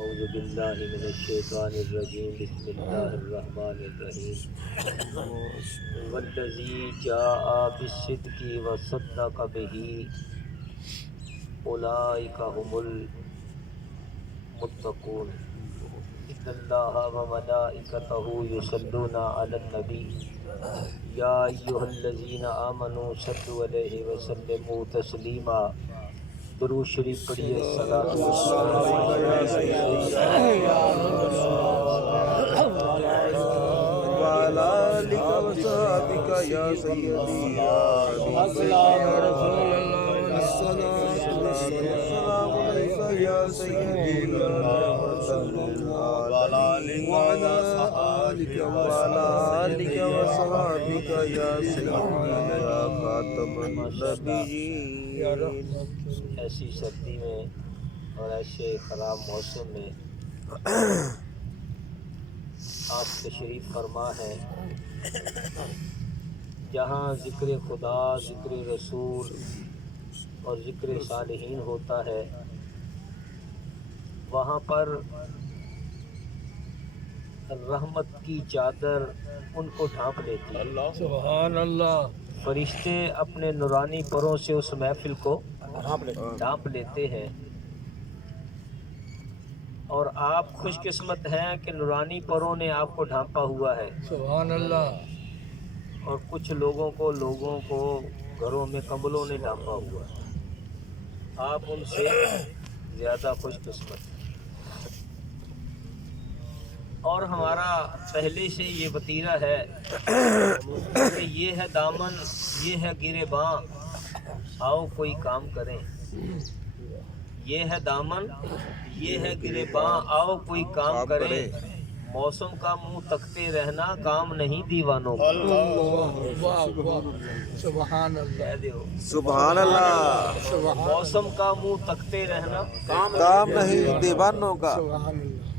اعوذ باللہ من الشیطان الرجیم بسم اللہ الرحمن الرحیم والذی جاء بالصدق وصدق به اولئک هم المتقون ان اللہ وملائکتہ یصلون علی النبی یا ایھا الذین آمنوا صلوا علیہ وسلموا تسلیما درود شریف پڑھیے صلاۃ وعلى آلك وصحبك يا سيدي يا حبيبي يا رسول الله الصلاة والسلام عليك يا سيدي يا رسول الله وعلى آلك وصحبك يا سيدي يا خاتم النبيين. ایسی سردی میں اور ایسے خراب موسم میں آپ تشریف فرما ہے جہاں ذکر خدا، ذکر رسول اور ذکر صالحین ہوتا ہے، وہاں پر رحمت کی چادر ان کو ڈھانپ لیتی ہے. سبحان اللہ. فرشتے اپنے نورانی پروں سے اس محفل کو ڈھانپ لیتے ہیں، اور آپ خوش قسمت ہیں کہ نورانی پروں نے آپ کو ڈھانپا ہوا ہے. سبحان اللہ. اور کچھ لوگوں کو گھروں میں کمبلوں نے ڈھانپا ہوا ہے. آپ ان سے زیادہ خوش قسمت ہیں. اور ہمارا پہلے سے یہ وتیرہ ہے کہ یہ ہے دامن، یہ ہے گریباں، آؤ کوئی کام کریں. یہ ہے دامن، یہ ہے گریباں، آؤ کوئی کام کریں. موسم کا منہ تکتے رہنا کام نہیں دیوانوں کا. سبحان اللہ. کہہ دیو سبحان اللہ. موسم کا منہ تکتے رہنا کام نہیں دیوانوں کا. سبحان اللہ.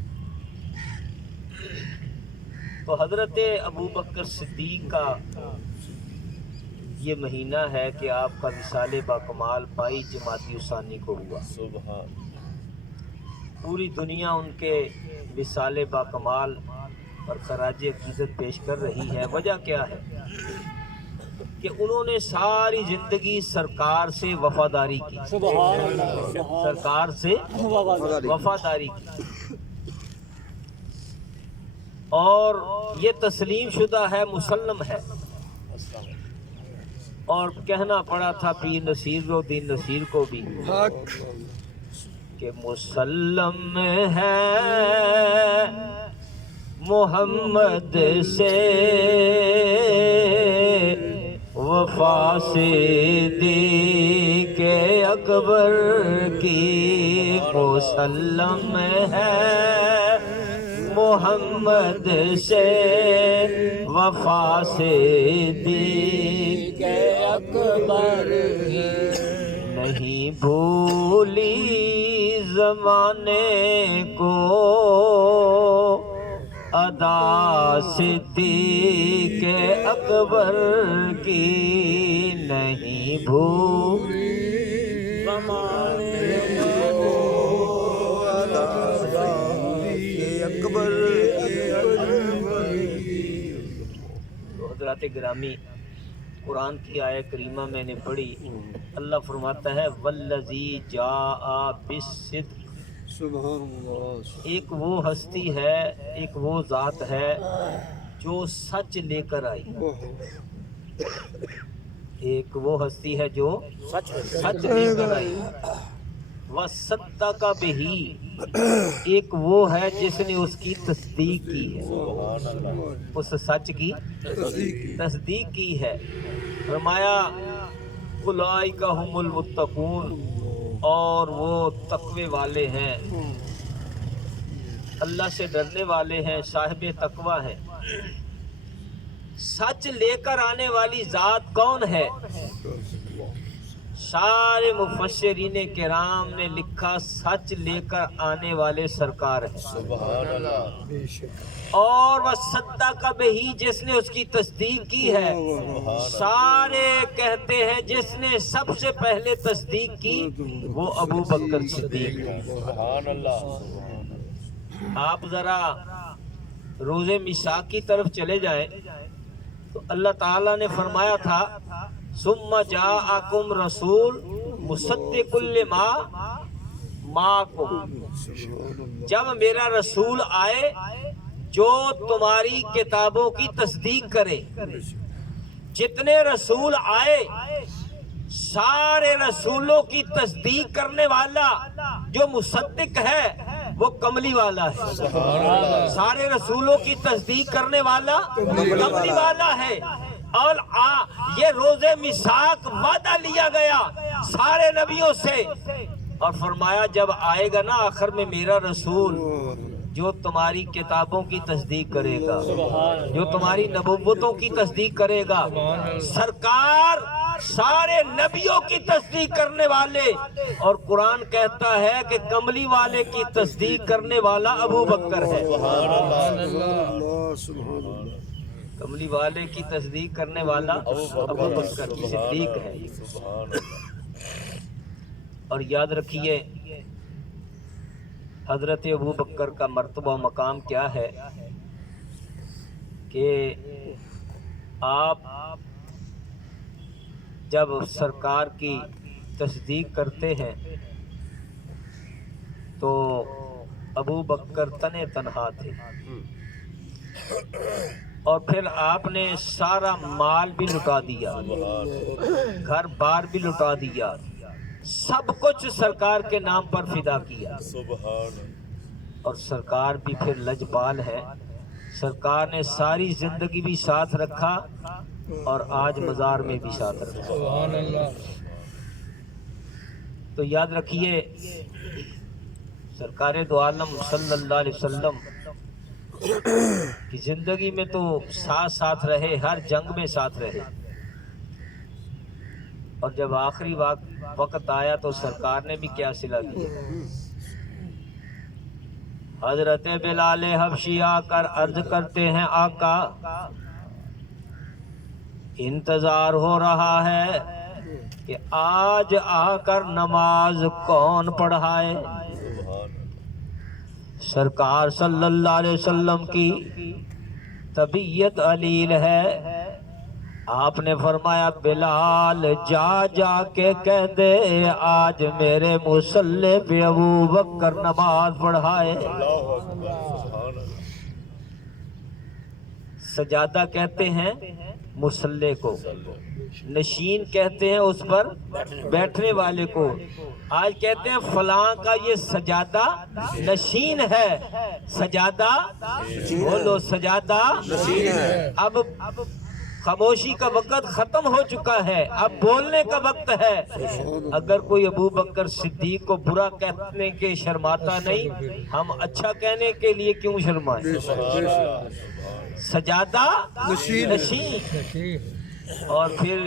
تو حضرت ابوبکر صدیق کا یہ مہینہ ہے کہ آپ کا وصال باکمال 22 جمادی الثانی کو ہوا. پوری دنیا ان کے وصال باکمال پر خراج عقیدت پیش کر رہی ہے. وجہ کیا ہے؟ کہ انہوں نے ساری زندگی سرکار سے وفاداری کی. سرکار سے وفاداری کی، اور یہ تسلیم شدہ ہے، مسلم ہے. اور کہنا پڑا تھا پیر نصیر و دین نصیر کو بھی کہ مسلم ہے محمد سے وفا صدیق اکبر کی. مسلم ہے محمد سے وفا صدیق اکبر کی. نہیں بھولی زمانے کو ادا صدیق اکبر کی. نہیں بھولی زمانے کو ادا اکبر. حضرات گرامی، قرآن کی آیت کریمہ میں نے پڑھی. اللہ فرماتا ہے والذی جاء بالصدق. ایک وہ ہستی ہے، ایک وہ ذات ہے جو سچ لے کر آئی. ایک وہ ہستی ہے جو سچ لے کر آئی. وصدق بہ، ایک وہ ہے جس نے اس کی تصدیق کی ہے، اس سچ کی تصدیق کی ہے. فرمایا اولئک هم المتقون، اور وہ تقوی والے ہیں، اللہ سے ڈرنے والے ہیں، صاحب تقوی ہیں. سچ لے کر آنے والی ذات کون ہے؟ سارے مفسرین کرام نے لکھا سچ لے کر آنے والے سرکار ہیں. سبحان اللہ. اور وہ صدق بہی، جس نے اس کی تصدیق کی ہے. سارے کہتے ہیں جس نے سب سے پہلے تصدیق کی وہ ابو بکر صدیق ہے. سبحان اللہ. آپ ذرا روز میثاق کی طرف چلے جائیں تو اللہ تعالیٰ نے فرمایا تھا ثم جاءکم رسول مصدق لما معکم، جب میرا رسول آئے جو تمہاری کتابوں کی تصدیق کرے. جتنے رسول آئے سارے رسولوں کی تصدیق کرنے والا جو مصدق ہے وہ کملی والا ہے. سارے رسولوں کی تصدیق کرنے والا کملی والا ہے. اور یہ روز میثاق وعدہ لیا گیا سارے نبیوں سے، اور فرمایا جب آئے گا نا آخر میں میرا رسول جو تمہاری کتابوں کی تصدیق کرے گا، جو تمہاری نبوتوں کی تصدیق کرے گا. سرکار سارے نبیوں کی تصدیق کرنے والے، اور قرآن کہتا ہے کہ کملی والے کی تصدیق کرنے والا ابو بکر ہے. کملی والے کی تصدیق کرنے والا ابو بکر صدیق ہے. اور یاد رکھیے حضرت ابو بکر کا مرتبہ و مقام کیا ہے کہ آپ جب سرکار کی تصدیق کرتے ہیں تو ابو بکر تنے تنہا تھے، اور پھر آپ نے سارا مال بھی لٹا دیا، گھر بار بھی لٹا دیا، سب کچھ سرکار کے نام پر فدا کیا. اور سرکار بھی پھر لجپال ہے، سرکار نے ساری زندگی بھی ساتھ رکھا اور آج مزار میں بھی ساتھ رکھا. تو یاد رکھیے سرکار دو عالم صلی اللہ علیہ وسلم کی زندگی میں تو ساتھ رہے، ہر جنگ میں ساتھ رہے، اور جب آخری وقت آیا تو سرکار نے بھی کیا صلہ کیا. حضرت بلال حبشی آ کر عرض کرتے ہیں آقا انتظار ہو رہا ہے کہ آج آ کر نماز کون پڑھائے. سرکار صلی اللہ علیہ وسلم کی طبیعت علیل ہے. آپ نے فرمایا بلال جا کے کہہ دے آج میرے مصلی پہ ابو بکر نماز پڑھائے. سجادہ کہتے ہیں مصلی کو، نشین کہتے ہیں اس پر بیٹھنے والے کو. آج کہتے ہیں فلاں کا یہ سجادہ نشین ہے. سجادہ بولو سجادہ نشین ہے. اب خاموشی کا وقت ختم ہو چکا ہے، اب بولنے کا وقت ہے. اگر کوئی ابو بکر صدیق کو برا کہنے کے شرماتا نہیں، ہم اچھا کہنے کے لیے کیوں شرمائیں. سجادہ نشین. اور پھر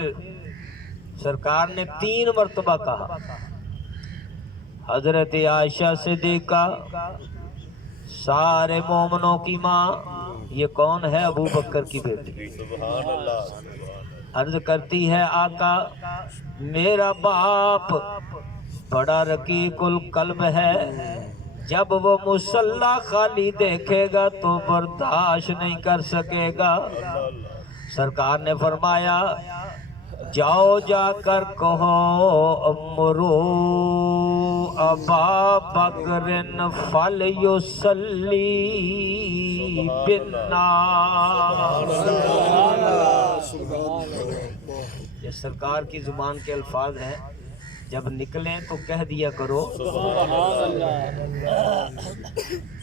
سرکار نے 3 مرتبہ کہا. حضرت عائشہ صدیقہ سارے مومنوں کی ماں، یہ کون ہے؟ ابو بکر کی بیٹی. عرض کرتی ہے آقا میرا باپ بڑا رقیق القلب ہے، جب وہ مصلی خالی دیکھے گا تو برداشت نہیں کر سکے گا. سرکار نے فرمایا جاؤ جا کر کہو امرو ابا بکر فلیصلی بالناس. یہ سرکار کی زبان کے الفاظ ہیں، جب نکلیں تو کہہ دیا کرو.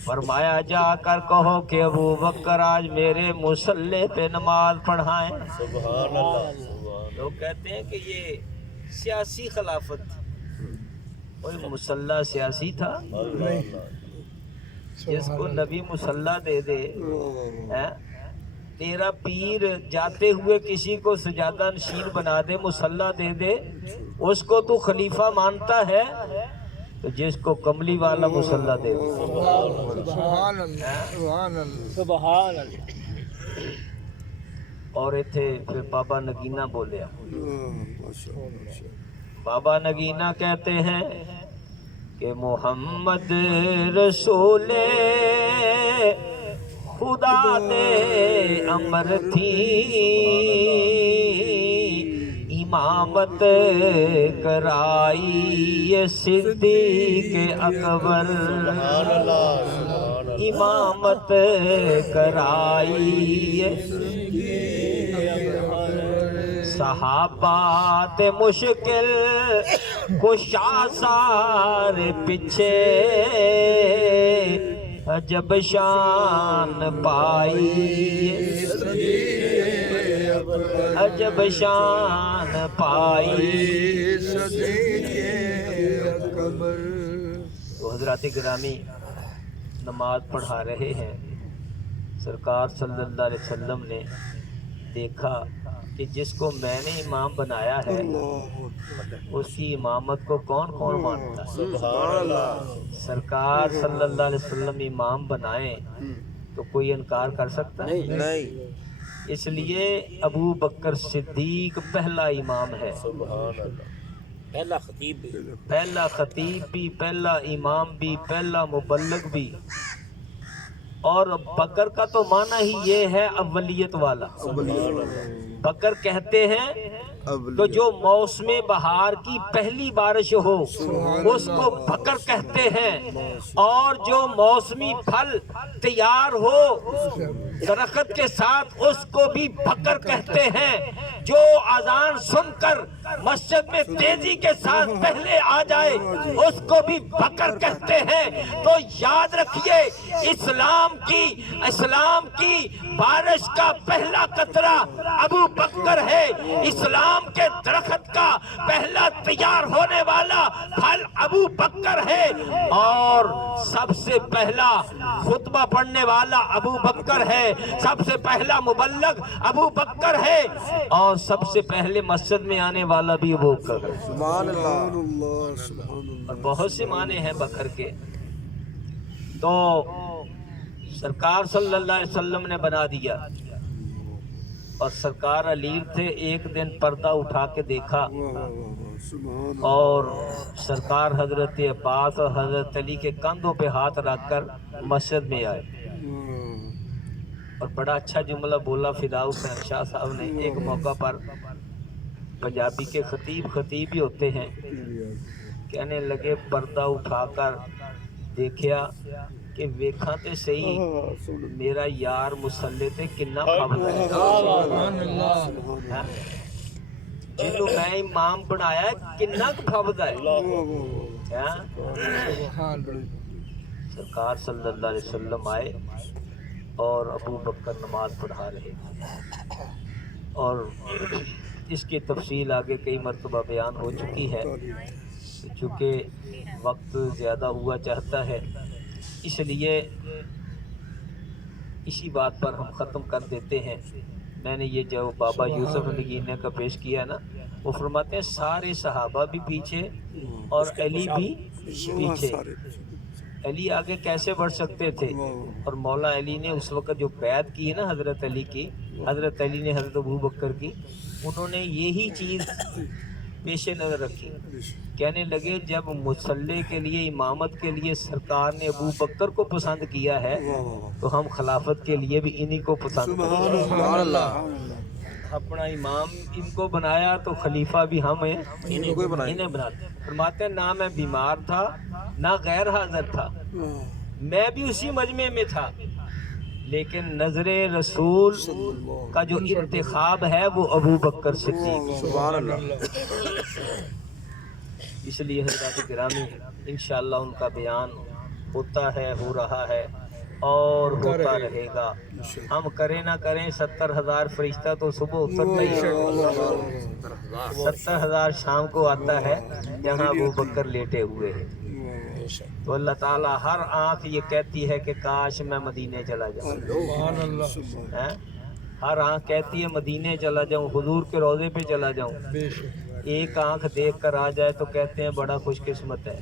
فرمایا جا کر کہو کہ ابو بکر آج میرے مصلی پہ نماز پڑھائیں. لوگ کہتے ہیں کہ یہ سیاسی خلافت تھی. کوئی مصلی سیاسی تھا؟ جس کو نبی مصلی دے دے، تیرا پیر جاتے ہوئے کسی کو سجادہ نشین بنا دے، مصلی دے دے، اس کو تو خلیفہ مانتا ہے، تو جس کو کملی والا مصلی دے دے. سبحان اللہ. اور ایتھے پھر بابا نگینہ بولیا. بابا نگینہ کہتے ہیں کہ محمد رسول خدا دے امر تھی امامت کرائی یہ صدیق اکبر امامت کرائی یہ صحابات مشکل کشا سار پیچھے عجب شان پائی عجب شان پائی. تو حضرات گرامی نماز پڑھا رہے ہیں. سرکار صلی اللہ علیہ وسلم نے دیکھا کہ جس کو میں نے امام بنایا ہے اس کی امامت کو کون کون مانتا ہے. سرکار صلی اللہ علیہ وسلم امام بنائیں تو کوئی انکار کر سکتا ہے؟ نہیں. اس لیے ابو بکر صدیق پہلا امام ہے، پہلا خطیب بھی، پہلا خطیب بھی، پہلا امام بھی، پہلا مبلغ بھی. اور بکر کا تو معنی ہی یہ ہے اولیت والا. بکر کہتے ہیں تو جو موسم بہار کی پہلی بارش ہو اس کو بکر کہتے ہیں، اور جو موسمی پھل تیار ہو درخت کے ساتھ اس کو بھی بکر کہتے ہیں. جو اذان سن کر مسجد میں تیزی کے ساتھ پہلے آ جائے اس کو بھی بکر کہتے ہیں. تو یاد رکھیے اسلام کی بارش کا پہلا قطرہ ابو بکر ہے. اسلام کے درخت کا پہلا تیار ہونے والا پھل ابو بکر ہے، اور سب سے پہلا خطبہ پڑھنے والا ابو بکر ہے، سب سے پہلا مبلغ ابو بکر ہے، اور سب سے پہلے مسجد میں آنے والا بھی ابو بکر ہے. سبحان اللہ. اور بہت سے معنی ہیں بکر کے. تو سرکار صلی اللہ علیہ وسلم نے بنا دیا. اور سرکار علی تھے، ایک دن پردہ اٹھا کے دیکھا اور سرکار حضرت عباس اور حضرت علی کے کندھوں پہ ہاتھ رکھ کر مسجد میں آئے. اور بڑا اچھا جملہ بولا فداء حسین شاہ صاحب نے. ایک موقع پر پنجابی کے خطیب ہی ہوتے ہیں، کہنے لگے پردہ اٹھا کر دیکھیا کہ ویکھاں تے صحیح میرا یار مسلے تے کنا پھبدا ہے. جنوں میں امام بنایا ہے کنا پھبدا ہے. سرکار صلی اللہ علیہ وسلم آئے اور ابو بکر نماز پڑھا رہے، اور اس کی تفصیل آگے کئی مرتبہ بیان ہو چکی ہے. چونکہ وقت زیادہ ہوا چاہتا ہے اس لیے اسی بات پر ہم ختم کر دیتے ہیں. میں نے یہ جو بابا یوسف نگینے کا پیش کیا نا، وہ فرماتے ہیں سارے صحابہ بھی پیچھے اور علی بھی پیچھے. علی آگے کیسے بڑھ سکتے تھے؟ اور مولا علی نے اس وقت جو بیعت کی ہے نا حضرت علی کی، حضرت علی نے حضرت ابو بکر کی، انہوں نے یہی چیز پیش نظر رکھی. کہنے لگے جب مصلی کے لیے امامت کے لیے سرکار نے ابو بکر کو پسند کیا ہے تو ہم خلافت کے لیے بھی انہی کو پسند کریں. سبحان اللہ. اپنا امام ان کو بنایا تو خلیفہ بھی ہم ہیں، انہیں بناتے. فرماتے ہیں نہ میں بیمار تھا نہ غیر حاضر تھا، میں بھی اسی مجمع میں تھا، لیکن نظر رسول کا جو انتخاب ہے وہ ابو بکر صدیق. سبحان اللہ. اس لیے حضرات گرامی انشاءاللہ ان کا بیان ہوتا ہے، ہو رہا ہے اور ہوتا رہے گا. ہم کریں نہ کریں 70,000 فرشتہ تو صبح اترتا ہی ہے، 70,000 شام کو آتا ہے جہاں ابو بکر لیٹے ہوئے ہیں. تو اللہ تعالیٰ ہر آنکھ یہ کہتی ہے کہ کاش میں مدینے چلا جاؤں. ہر آنکھ کہتی ہے مدینے چلا جاؤں، حضور کے روضے پہ چلا جاؤں. ایک آنکھ دیکھ کر آ جائے تو کہتے ہیں بڑا خوش قسمت ہے.